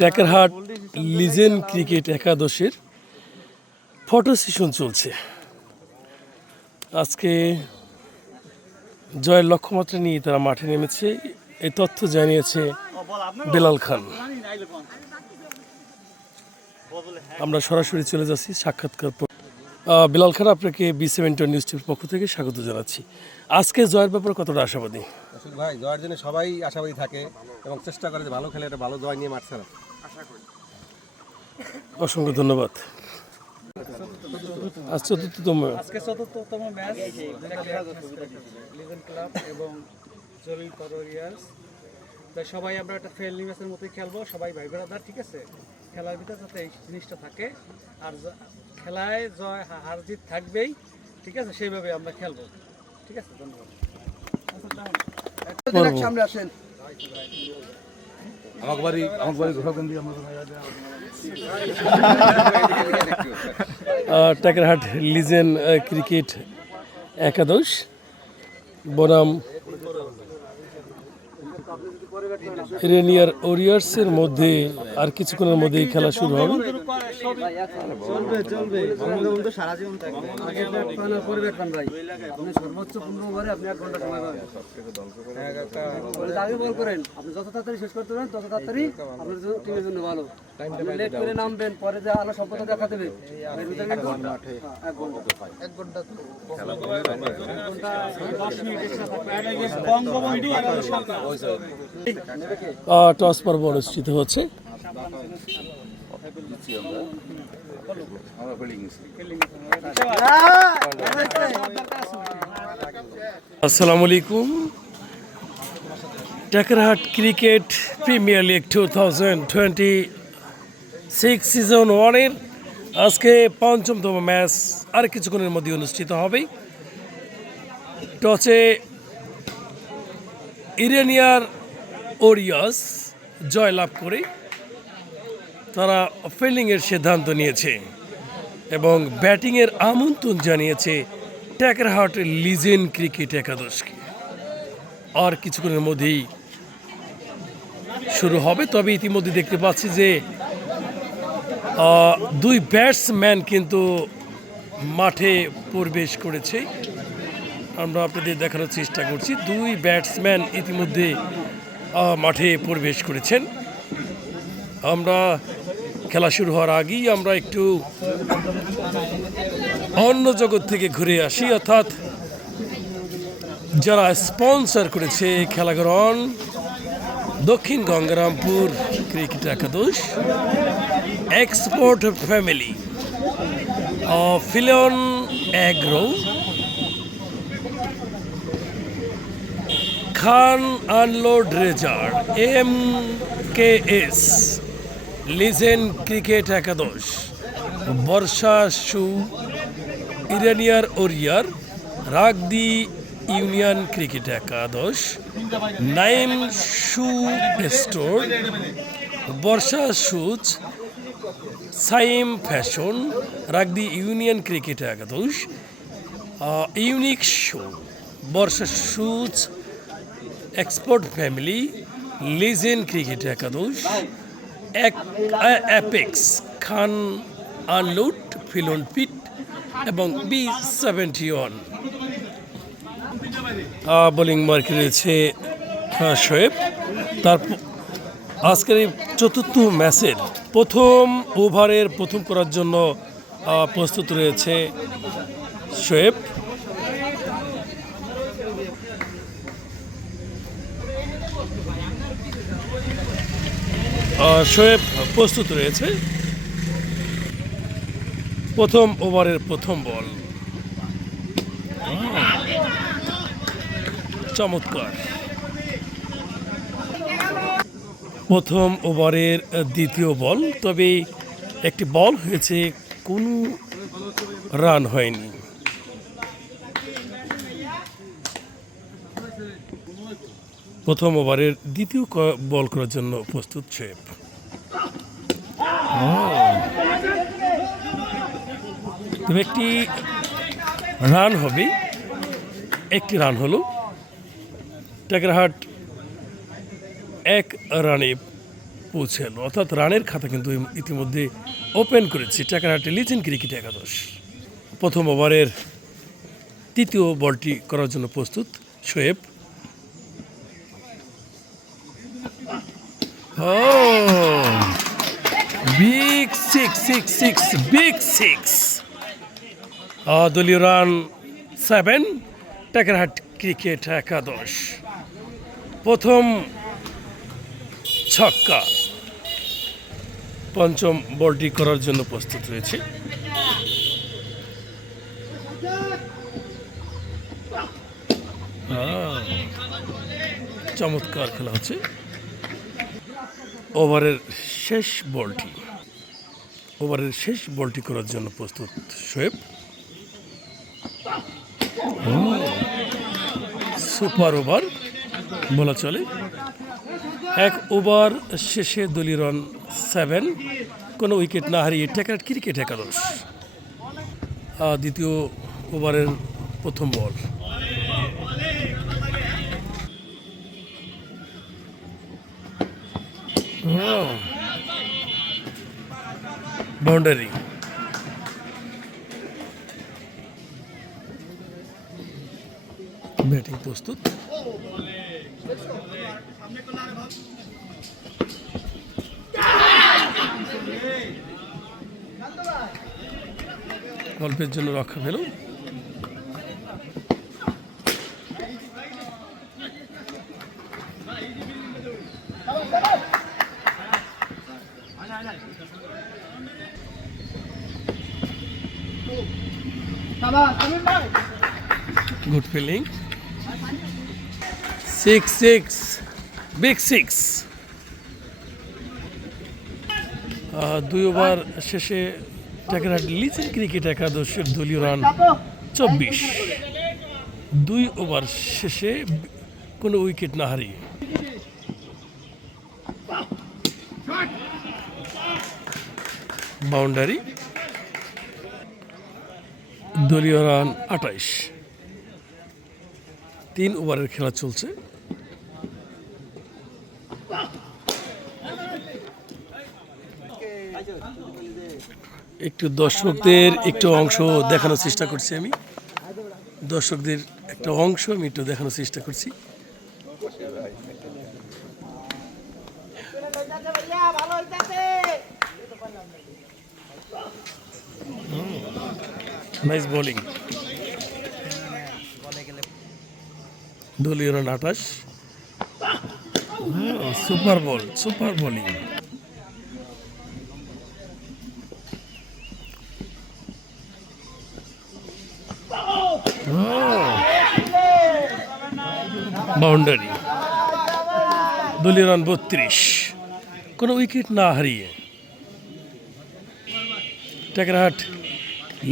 Tekerhat legend cricket একাদশের photo session চলছে। আজকে জয়ের লক্ষ্যমাত্রা নিয়ে তারা মাঠে নেমেছে, এই তথ্য জানিয়েছে বেলাল খান। আমরা সরাসরি চলে যাচ্ছি সাক্ষাৎকার। বেলাল খান, আপনাকে B7 নিউজ টিভির পক্ষ থেকে স্বাগত জানাচ্ছি। আজকে জয়ের ব্যাপারে কতটা আশাবাদী? আসলে ভাই, জয়ের জন্য সবাই আশাবাদী থাকে এবং চেষ্টা করে যে ভালো খেলে একটা ভালো জয় নিয়ে মাঠ ছাড়া। অসংখ্য ধন্যবাদ। আজ চতুর্থতম ম্যাচ লিজেন্ড ক্লাব এবং জলিল করোরিয়ার্স। তাই সবাই আমরা একটা ফ্রেন্ডলি ম্যাচের মতোই খেলবো, সবাই ভাই ব্রাদার, ঠিক আছে? খেলার ভিতরে যাতে এই জিনিসটা থাকে, আর খেলায় জয় হার জিত থাকবেই, ঠিক আছে? সেইভাবে আমরা খেলবো, ঠিক আছে? ধন্যবাদ। সামনে আসেন। আমার বাড়ি ঘোষাবন্দি। টেকেরহাট লিজেন্ড ক্রিকেট একাদশ বনাম ইরানিয়ার ওরিয়ার্সের মধ্যে আর কিছুক্ষণের মধ্যেই খেলা শুরু হবে। সর্বোচ্চ 15 ওভারে আপনি 1 ঘন্টা সময় পাবেন। আগে বল করেন, আপনি যত তাড়াতাড়ি শেষ করতে পারেন তত তাড়াতাড়ি আপনার টিমের জন্য ভালো। লেট করে নামবেন, পরে যে আলো সভ্যতা দেখা দেবে। এক ঘন্টা টস পর্ব অনুষ্ঠিত হচ্ছে। আসসালামু আলাইকুম। Tekerhat cricket premier league 2026 season 1-এর আজকে পঞ্চমতম ম্যাচ আর কিছুক্ষণের মধ্যে অনুষ্ঠিত হবে। টসে ইরানিয়ার ওরিয়ার্স জয়লাভ করে তারা ফিল্ডিংয়ের সিদ্ধান্ত নিয়েছে এবং ব্যাটিংয়ের আমন্ত্রণ জানিয়েছে টেকেরহাটের লিজেন্ড ক্রিকেট একাদশকে। আর কিছুক্ষণের মধ্যেই শুরু হবে। তবে ইতিমধ্যে দেখতে পাচ্ছি যে দুই ব্যাটসম্যান কিন্তু মাঠে প্রবেশ করেছে। আমরা আপনাদের দেখানোর চেষ্টা করছি, দুই ব্যাটসম্যান ইতিমধ্যে মাঠে প্রবেশ করেছেন। আমরা খেলা শুরু হওয়ার আগেই আমরা একটু অন্য জগৎ থেকে ঘুরে আসি, অর্থাৎ যারা স্পন্সর করেছে খেলাগ্রহণ দক্ষিণ গঙ্গারামপুর ক্রিকেট একাদশ, এক্সপোর্ট ফ্যামিলি, ফিলন অ্যাগ্রো, খান আনলোড রেজার, MKS লিজেন্ড ক্রিকেট একাদশ, বর্ষা শু, ইরানিয়ার ওরিয়ার, রাগদি ইউনিয়ন ক্রিকেট একাদশ, নাইম শু স্টোর, বর্ষা সুচ, Saim fashion, Ragdi union cricket একাদশ, ইউনিক শু, বর্ষা সুচ, এক্সপোর্ট ফ্যামিলি, লিজেন্ড ক্রিকেট একাদশ, অ্যাপেক্স, খান আনলোড, ফিলন পিট এবং B71। বোলিং মার্কে রয়েছে শোয়েব। তারপর আজকের এই চতুর্থ ম্যাচের প্রথম ওভারের প্রথম করার জন্য প্রস্তুত রয়েছে শোয়েব। শোয়েব প্রস্তুত রয়েছে। প্রথম ওভারের প্রথম বল, চমৎকার। প্রথম ওভারের দ্বিতীয় বল, তবে একটি বল হয়েছে, কোনো রান হয়নি। প্রথম ওভারের দ্বিতীয় বল করার জন্য প্রস্তুত শোয়েব। তবে একটি রান হবে, একটি রান হলো। টেকেরহাট 1 রানে পৌঁছালো, অর্থাৎ রানের খাতা কিন্তু ইতিমধ্যে ওপেন করেছে টেকারহাট লিজেন্ড ক্রিকেট একাদশ। প্রথম ওভারের তৃতীয় বলটি করার জন্য প্রস্তুত Shoaib. Big six, six, six, big six. দলীয় রান 7, টেকারহাট ক্রিকেট একাদশ। প্রথম ছক্কা, পঞ্চম বলটি করার জন্য প্রস্তুত রয়েছে। চমৎকার খেলা হচ্ছে। ওভারের শেষ বলটি করার জন্য প্রস্তুত শোয়েব। সুপার ওভার বলা চলে। 1 ওভার শেষে দলীয় রান 7, কোনো উইকেট না হারিয়ে টেকারহাট ক্রিকেট একাদশ। দ্বিতীয় ওভারের প্রথম বল। বাউন্ডারি। ব্যাটিং প্রস্তুত। অল্পের জন্য রক্ষা পেল। Good fielding. 6, 6, big six. 2 over শেষে টেকারহাট লিজেন্ড ক্রিকেট একাদশের দলীয় রান 24, 2 ওভার শেষে কোনো উইকেট না হারিয়ে। বাউন্ডারি। দলীয় রান 28, 3 ওভারের খেলা চলছে। একটু দর্শকদের একটু অংশ দেখানোর চেষ্টা করছি আমি। দর্শকদের একটা অংশ আমি একটু দেখানোর চেষ্টা করছি। Nice bowling. দলীয় রান 28। Super bowling. বাউন্ডারি। দলীয় রান 32, কোনো উইকেট না হারিয়ে টেকারহাট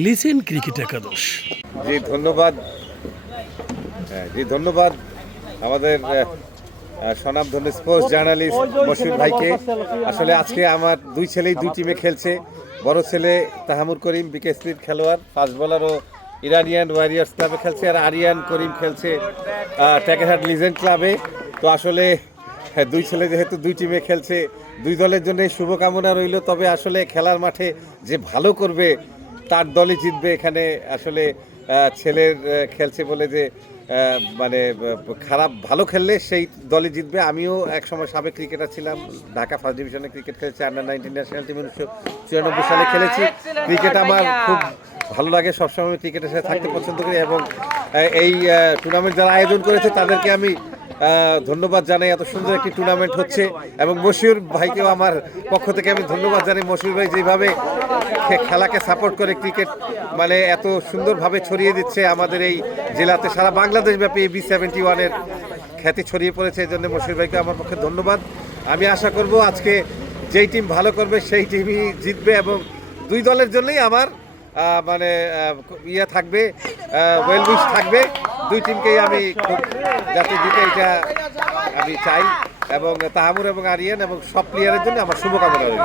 লিজেন্ড ক্রিকেট একাদশ। ধন্যবাদ আমাদের স্বনামধন্য স্পোর্টস জার্নালিস্ট মশিউর ভাইকে। আসলে আজকে আমার 2 ছেলেই 2 টিমে খেলছে। বড় ছেলে তাহামুর করিম বিকেএসপির খেলোয়াড়, ফাস্ট বোলার ও ইরানিয়ান ওয়ারিয়ার্স ক্লাবে খেলছে, আর আরিয়ান করিম খেলছে টেকারহাট লিজেন্ড ক্লাবে। তো আসলে 2 ছেলে যেহেতু 2 টিমে খেলছে, 2 দলের জন্য শুভকামনা রইল। তবে আসলে খেলার মাঠে যে ভালো করবে তার দলই জিতবে। এখানে আসলে ছেলের খেলছে বলে যে মানে ভালো খেললে সেই দলই জিতবে। আমিও একসময় সাবেক ক্রিকেটার ছিলাম, ঢাকা ফার্স্ট ডিভিশনে ক্রিকেট খেলেছি, আন্ডার-19 ন্যাশনাল টিমে 1994 সালে খেলেছি। ক্রিকেট আমার খুব ভালো লাগে, সবসময় আমি ক্রিকেটের সাথে থাকতে পছন্দ করি এবং এই টুর্নামেন্ট যারা আয়োজন করেছে তাদেরকে আমি ধন্যবাদ জানাই। এত সুন্দর একটি টুর্নামেন্ট হচ্ছে এবং মশিউর ভাইকেও আমার পক্ষ থেকে আমি ধন্যবাদ জানাই। মশিউর ভাই যেভাবে খেলাকে সাপোর্ট করে, ক্রিকেট মানে এত সুন্দরভাবে ছড়িয়ে দিচ্ছে আমাদের এই জেলাতে, সারা বাংলাদেশ ব্যাপী B71-এর খ্যাতি ছড়িয়ে পড়েছে। এই জন্য মশিউর ভাইকে আমার পক্ষে ধন্যবাদ। আমি আশা করব আজকে যেই টিম ভালো করবে সেই টিমই জিতবে এবং 2 দলের জন্যই আমার মানে ইয়ে থাকবে, ওয়েল উইশ থাকবে। 2 টিমকেই আমি খুব যাতে জিতে এটা আমি চাই এবং তাহামুর এবং আরিয়ান এবং সব প্লেয়ারের জন্য আমার শুভকামনা রইল।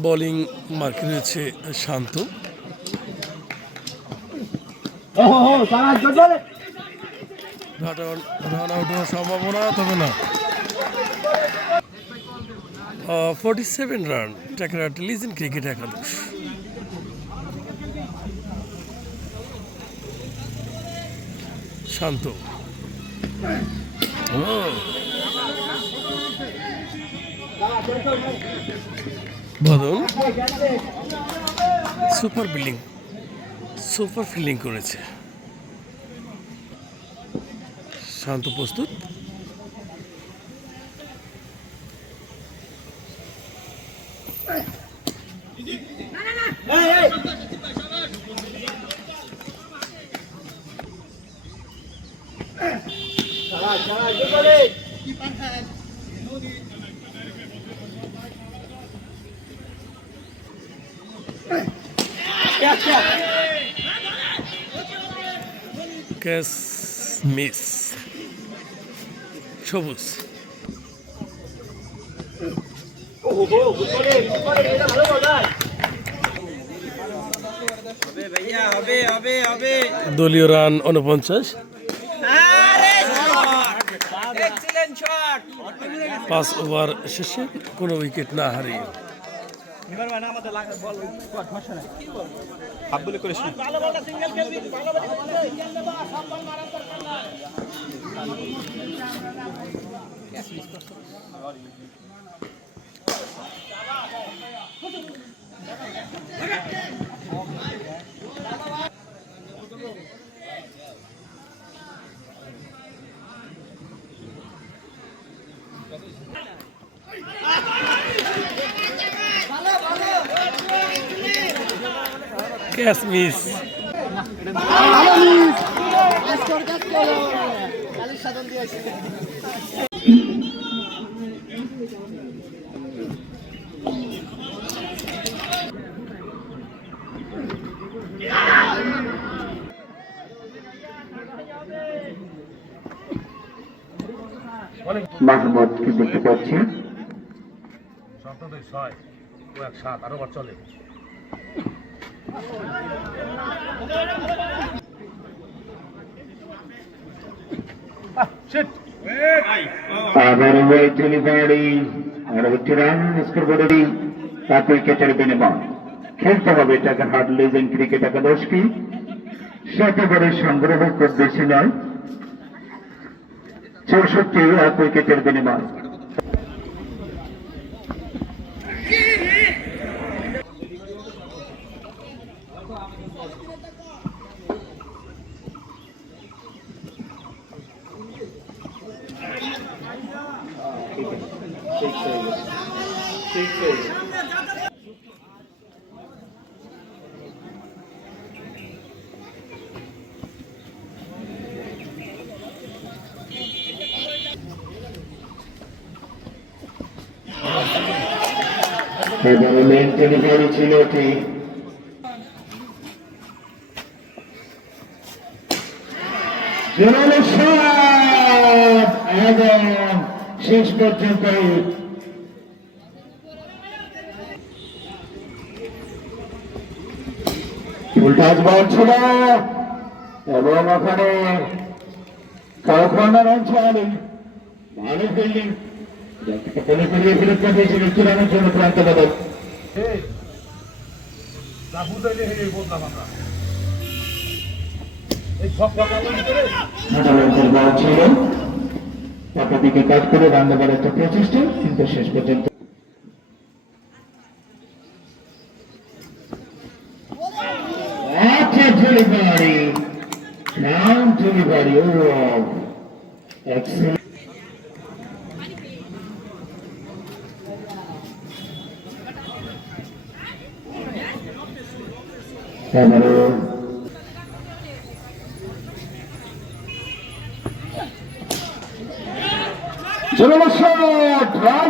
বোলিং মার্কে রয়েছে শান্ত। রান আউট হওয়ার সম্ভাবনা, তবে না। 47 রান টেকরাট লিজেন্ড ক্রিকেট একাদশ। শান্ত বদল সুপার ফিল্ডিং করেছে। শান্ত প্রস্তুত। Catch miss. সবুজ দলীয় রান 49। 5 ওভার শেষে কোনো উইকেট না হারিয়ে ক্যাচ মিস। মাহমুদকে দেখতে পাচ্ছি। আবার ওয়েট ডেলিভারি আর একটি রান স্কোর বোর্ডে 7 উইকেটের বিনিময়। খেলতে হবে টাকারহাট লিজেন্ড ক্রিকেট একাদশকে। 7 ওভারে সংগ্রহ খুব বেশি নয়, 64 1 উইকেটের বিনিময়। ডেলিভারি ছিল এটি। এবং শেষ পর্যন্ত ফুলটাজ বল ছিল এবং ওখানে কাউখানা রান ছাড়েন। ভালো ফিল্ডিং ফেরত পাঠিয়েছিল একটি রানের জন্য প্রান্ত বদল। ছিল টাকা দিকে কাজ করে রান দেবার একটা প্রচেষ্টা, কিন্তু শেষ পর্যন্ত ডেলিভারি ডেলিভারি ও এক্সেলেন্ট।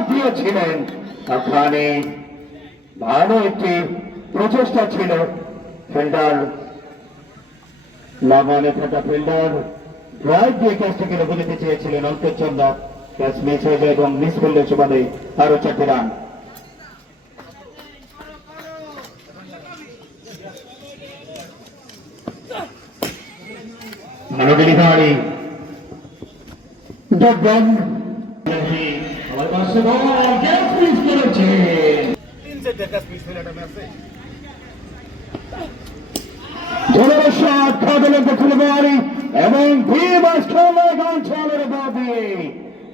দিয়েছিলেন ওখানে, ভালো একটি প্রচেষ্টা ছিল। ফিল্ডার লাগানে থাকা ফিল্ডার ড্রাইভ দিয়ে ক্যাচটাকে বোঝাতে চেয়েছিলেন অন্তর্চন্দা। ক্যাচ মিস হয়ে যায় এবং মিস করলে সুবাদে আরো 4টি রান। ডেলিভারি ডবন আমার পাশে বল ক্যাচ মিস করেছে জোরে শট খাদলেন খেলোয়াড়ি এবং ভিমাস খেলায় গাঞ্চালের বাদে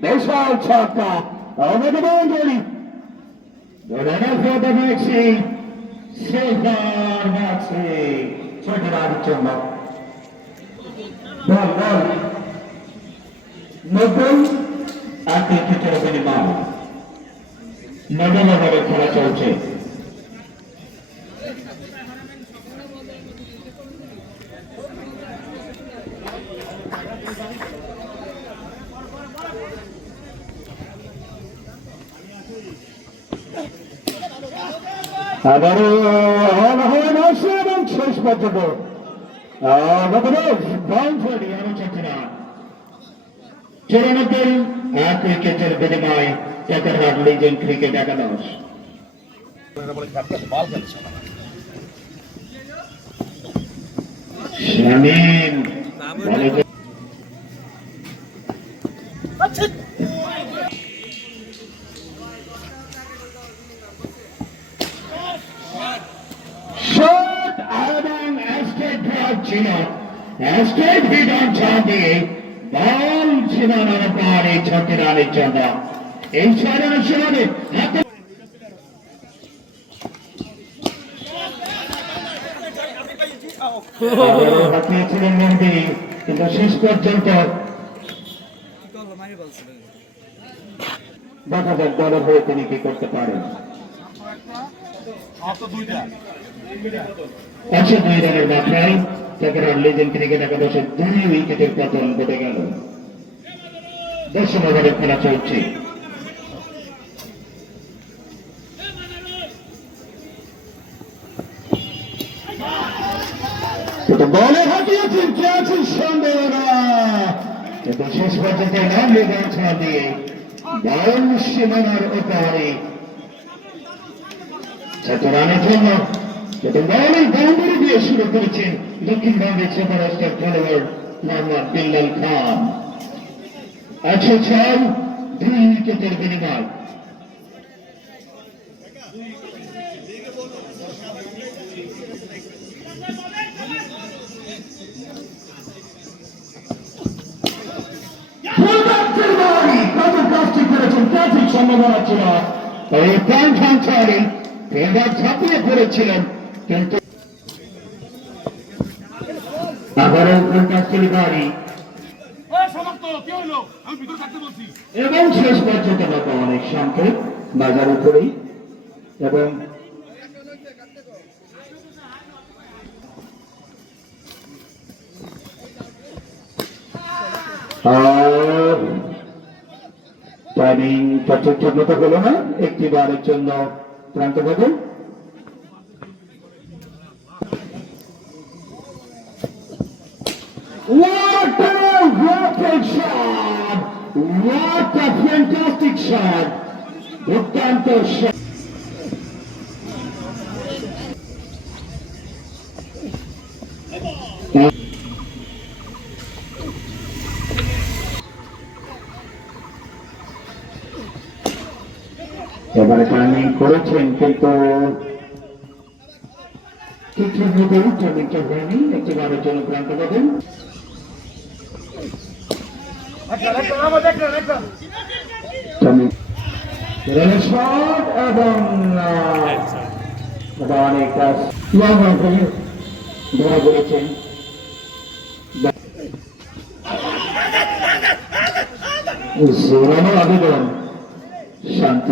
বিশাল ছক্কা অবৈধ বাউন্ডারি রানার ফর দ্য ম্যাচে সেভার ম্যাচে ছোট রাজচন্দ্র বল বল নতুন ক্রিকেটের বিনিময় নবম ওভারের খেলা চলছে আবারও আসে এবং শেষ পর্যন্ত বাউন্ডারি আলোচনা না 94 ক্রিকেটের বিনিময় টেকারহাট লিজেন্ড ক্রিকেট একাদশ শামীম শট এবং স্টেট ড্রাইভ ছিল স্টেট হিট অন চার দিয়ে বল সীমানার পারে 6 রানের জন্য এই 6 রানের সীমানে হাতিয়েছিলেন মেহেদি কিন্তু শেষ পর্যন্ত দেখা যাক দলের হয়ে তিনি কি করতে পারেন 102 রানের মাথায় টেকারহাট লিজেন্ড ক্রিকেট একাদশের 2 উইকেটের পতন ঘটে গেল 10 ওভারের খেলা চলছে বলে হাতিয়েছেন ক্যাচের সন্দেহ না কিন্তু শেষ পর্যন্ত নামলে গাছা দিয়ে বল সীমানার ওপারে 6 রানের জন্য বলের বাউন্ডারি দিয়ে শুরু করেছেন দক্ষিণবঙ্গের সুপারস্টার খেলোয়াড় মোহাম্মদ বিল্লাল খান 106 2 উইকেটের বিনিময় সম্ভাবনা ছিল এই প্রাণ সঞ্চারী এবার ঝাঁপিয়ে পড়েছিলেন কিন্তু আবারও গাড়ি এবং শেষ পর্যন্ত বাবা অনেক সংকেত বাজার উপরেই এবং টাইমিংটা ঠিকঠাক মতো হলো না একটি বারের জন্য ক্রান্ত বদল What a rocket shot! What a fantastic shot! দুর্দান্ত shot! এবারে টাইমিং করেছেন কিন্তু ঠিকঠাক মতো টাইমিংটা হয়নি একটি বারের জন্য ক্রান্ত বদল শট এবং অনেক ধরা করেছেন জোরানো আবেদন শান্ত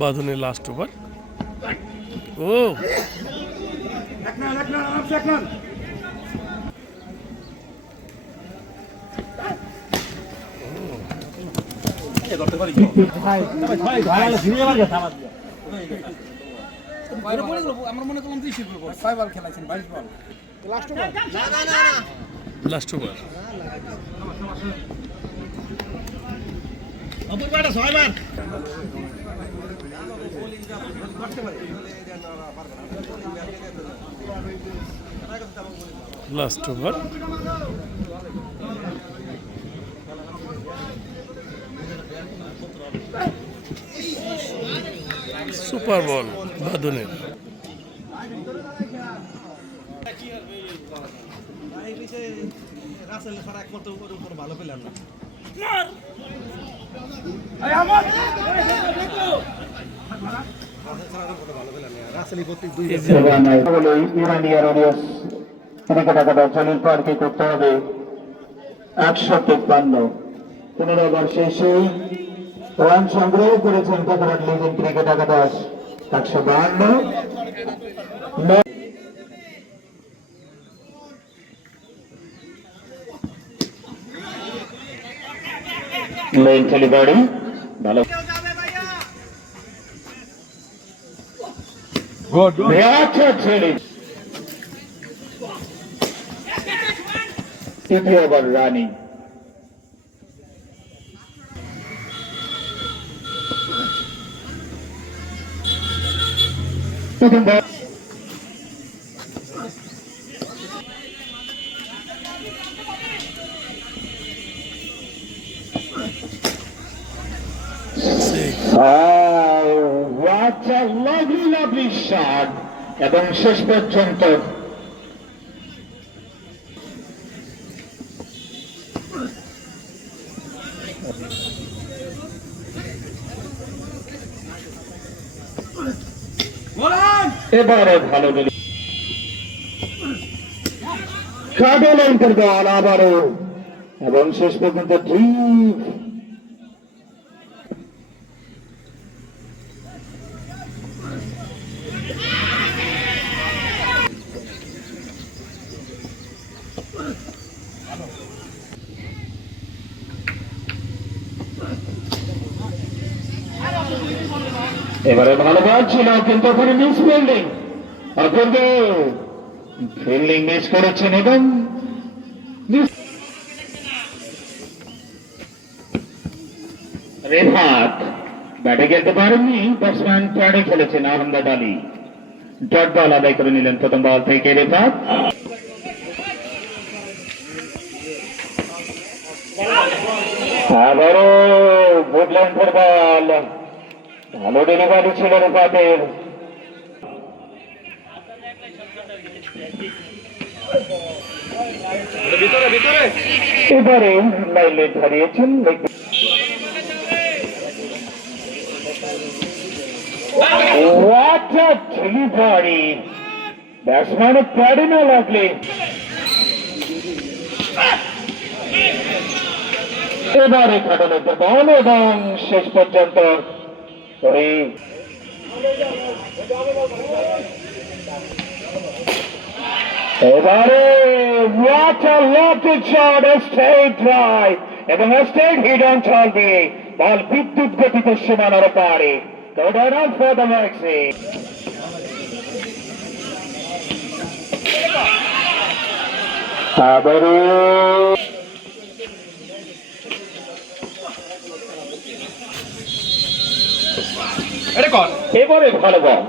বাঁধনের লাস্ট ওভার। ও আমরা মনে করলাম 20 করব 6 বল খেলাইছেন 22 বল লাস্ট বল লাস্ট ওভার। অপুর বাটা 6 বার লাস্ট ওভার। সুপার বল বাঁধনের। ইরানিয়ার অডিয়েন্স ক্রিকেটাকাটা জলিল পার্কে করতে হবে 153। 15 ওভার শেষে রান সংগ্রহ করেছেন কাকারাট লিজেন্ড ক্রিকেট একাদশ 152। লেন খেলিবাড়ি ভালো তৃতীয় ওভার রানিং। প্রথম বল what a lovely shot এবং শেষ পর্যন্ত এবারে ভালো কার্ডোলাইন্টার বল আবারও এবং শেষ পর্যন্ত ঠিক এবারে ভালো বল ছিল কিন্তু ওখানে মিস ফিল্ডিং অপূর্ব ফিল্ডিং মিস করেছেন এবং রেফাত ব্যাটে খেলতে পারেননি, ব্যাটসম্যান প্যাডে খেলেছেন আহমদ আলী। ডট বল আদায় করে নিলেন প্রথম বল থেকে রেফাত। আবারও বুটল্যান্ডের বল, ভালো ডেলিভারি ছিল রেফাতের। এবারে লাইলে হারিয়েছেন What a delivery! ব্যাটসম্যানের প্যাডে না লাগলে এবারে কাটানো বল এবং শেষ পর্যন্ত এবারে what a lofted shot, a straight drive এবং a straight hit on ছল দিয়ে বল বিদ্যুৎ গতিতে সীমানার পারে। Third out for the Maxi. এবারে ভালো বল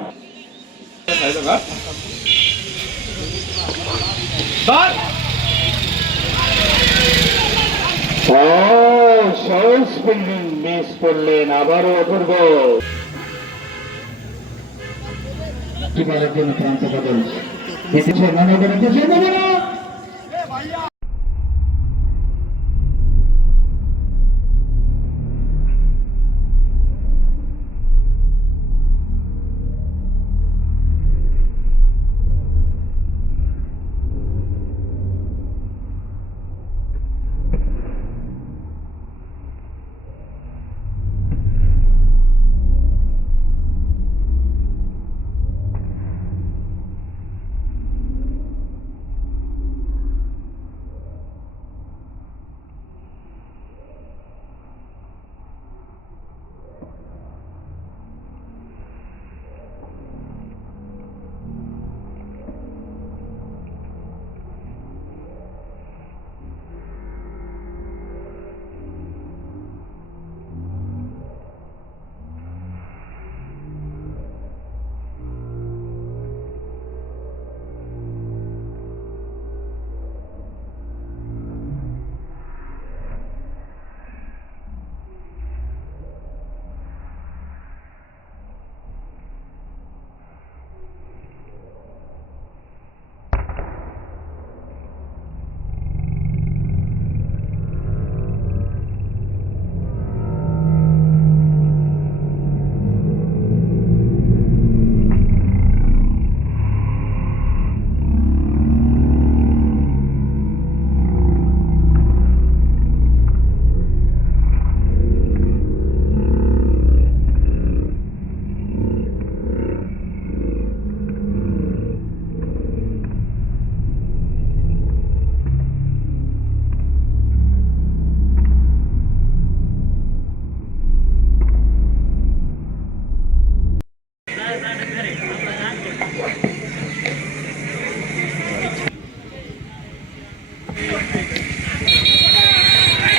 মিস করলেন আবারও অপূর্ব জন্য প্রান্ত বদল মনে করেন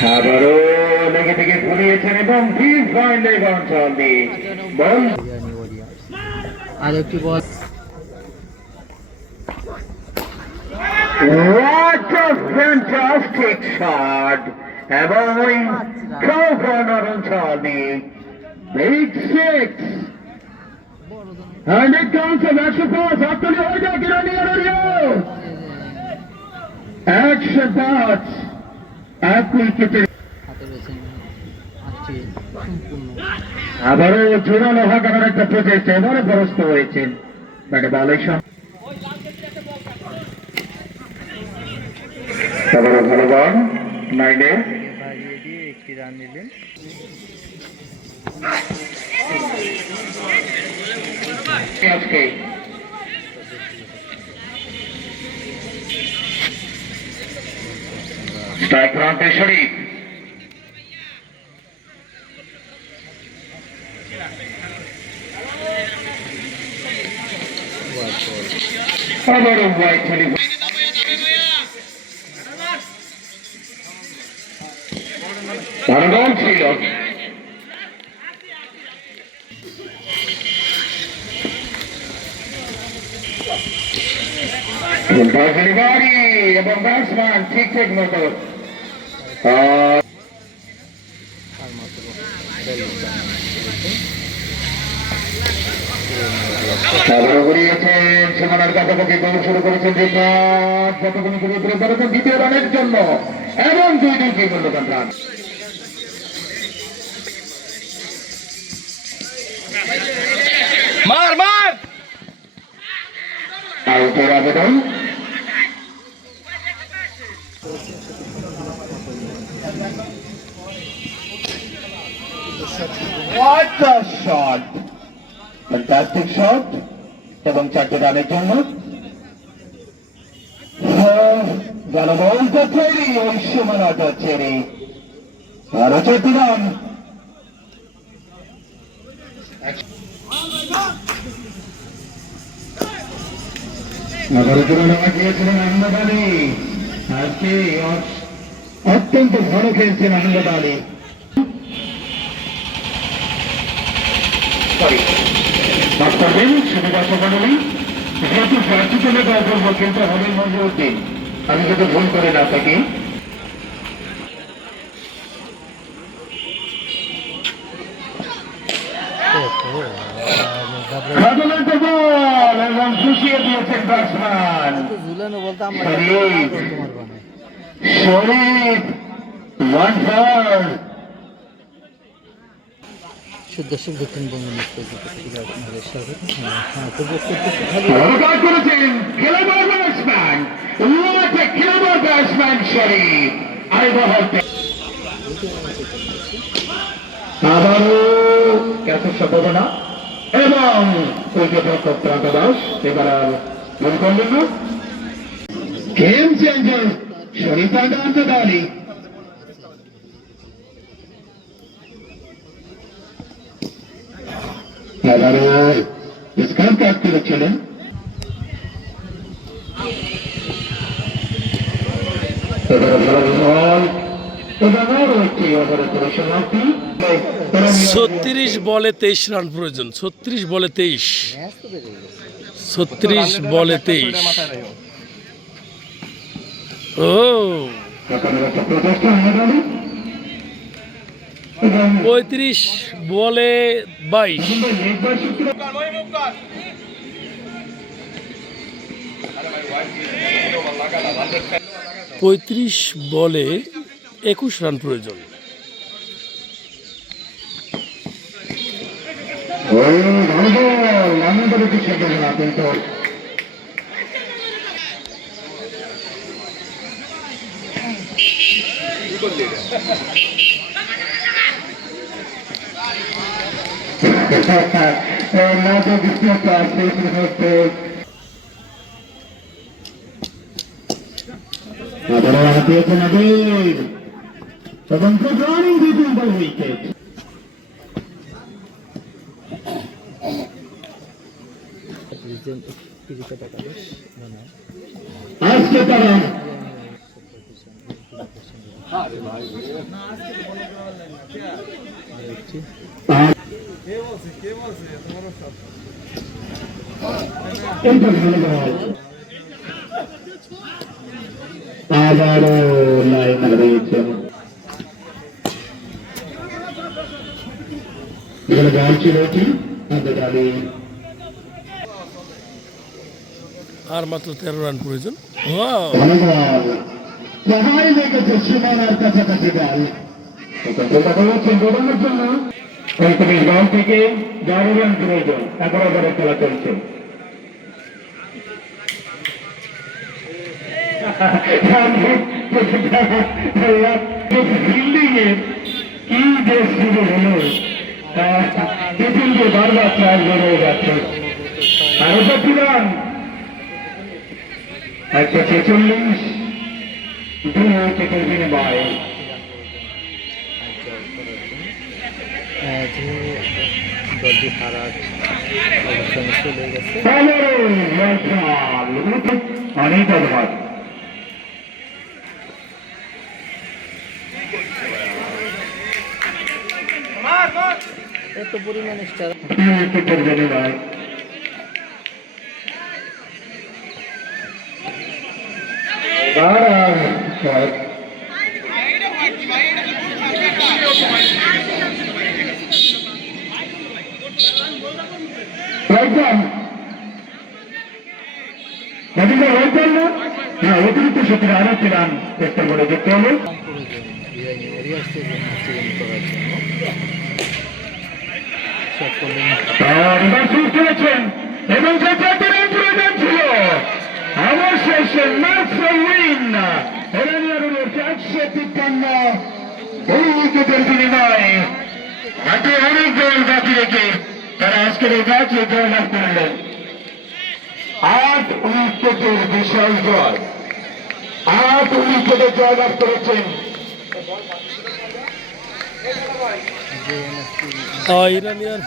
আবারও লেগে থেকে ঘুরিয়েছেন এবং ফিস পয়েন্ট লেগ অঞ্চল দিয়ে বল আর একটি বল What a fantastic shot! এবং ওই কর্নার অঞ্চল দিয়ে big six and it counts as action pass after the order Kirani Arorio action pass এক উইকেটে আবারও জোরালো হাঁকানোর একটা প্রচেষ্টা এবারে পরাস্ত হয়েছেন ব্যাটে বলের সঙ্গে আবারও ভালো বল নাইনে বাড়িয়ে দিয়ে একটি রান নিলেন আজকে স্ট্রাইক প্রান্তে শরীফ আবারও ওয়াইড চলে ভালো বল ছিল বাড়ি এবং ব্যাটসম্যান ঠিক মতো আবারও গড়িয়েছেন সীমানার কাছাকাছি গোল শুরু করেছেন যতক্ষণ করেছেন দ্বিতীয় রানের জন্য এবং দুই মূল্যবান রান মার মার আউটের আবেদন What a shot! Fantastic shot এবং 4 রানের জন্য গেল বলটা ছেড়ে ওই সীমানাটা ছেড়ে আরো 4 রান আবারও জোরালো গিয়েছিলেন আহমেদ আলী আজকে অত্যন্ত ভালো খেলছেন আহমেদ আলী মাফ করবেন সুবিধা সকালী যেহেতু প্রার্থী চলে দেওয়া করবো কিন্তু হবে মঞ্জুরুদ্দিন আমি যদি ভুল করে না থাকি এবং খুশিয়ে দিয়েছেন ব্যাটসম্যান ঝুলানো বলতে আমরা শরীফ 1 দর্শক দক্ষিণ বঙ্গ আপনাদের স্বাগত করেছেন খেলাবার ব্যাটসম্যান খেলাবার ব্যাটসম্যান শরীফ আবারও ক্যাচের সম্ভাবনা এবং উইকেট-রক্ষক প্রান্ত দাস এবার আর ভুল করলেন না গেম চেঞ্জার শরীফ আহমেদ আলী আবারও স্কোর কাট করেছিলেন এবারে ভালো বল এবার একটি ওভারে পরিসমাপ্তি 36 বলে 23 রান প্রয়োজন 36 বলে 23 36 বলে 23 ও 35 বলে 22 35 বলে 21 রান প্রয়োজন এবং প্রধানই দ্বিতীয় উইকেট আজকে তারা আবারও লাইন রয়েছেন এখানে বল ছিল কি আর মাত্র 13 রান প্রয়োজন। ওয়াও, সবাই লেগেছে সীমানার কাছাকাছি বল চেষ্টা করছেন দৌড়ানোর জন্য 35 বল থেকে 12 রান প্রয়োজন 11 ওভারের খেলা চলছে ফিল্ডিংয়ের কি যে শুরু হলো টিফিনকে বারবার চার বেড়ে যাচ্ছে আরো 25 রান 146 2 উইকেটের বিনিময়ে দলটি হারার অবস্থানে চলে গেছে। অনেক ধন্যবাদ এত পরিমাণে স্টার উইকেটের বিনিময়ে অতিরিক্ত সূত্রে আরো একটি রান চেষ্টা করে দেখতে হবে করেছেন এবং যে প্রয়োজন ছিল অবশেষে উইন 153 এই উইকেটের বিনিময়ে হাতে অনেক গোল বাকি রেখে তারা আজকের এই ম্যাচে জয়লাভ করলেন 8 উইকেটের বিশাল জয় 8 উইকেটে জয়লাভ করেছেন ইরানিয়ান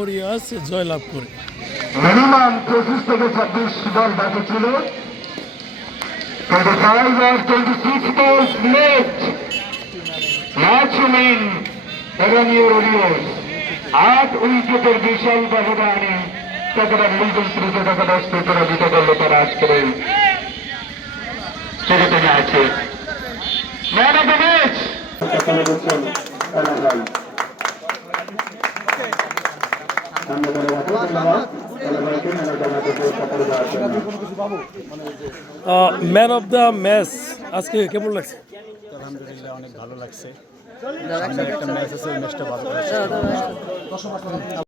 ওরিয়াস জয়লাভ করে। মিনিমাম 25 থেকে 26 বল বাকি ছিল 25 or 26 balls left match win Iranian aureus 8 উইকেটের বিশাল ব্যবধানে তারা লিজন ক্রিকেট একাদশকে পরাজিত করলো তারা আজকের এই ক্রিকেট ম্যাচে man of the match man of the match আজকে কেমন লাগছে? আলহামদুলিল্লাহ অনেক ভালো লাগছে। একটা ম্যাচ আছে, ম্যাচটা ভালো লাগছে।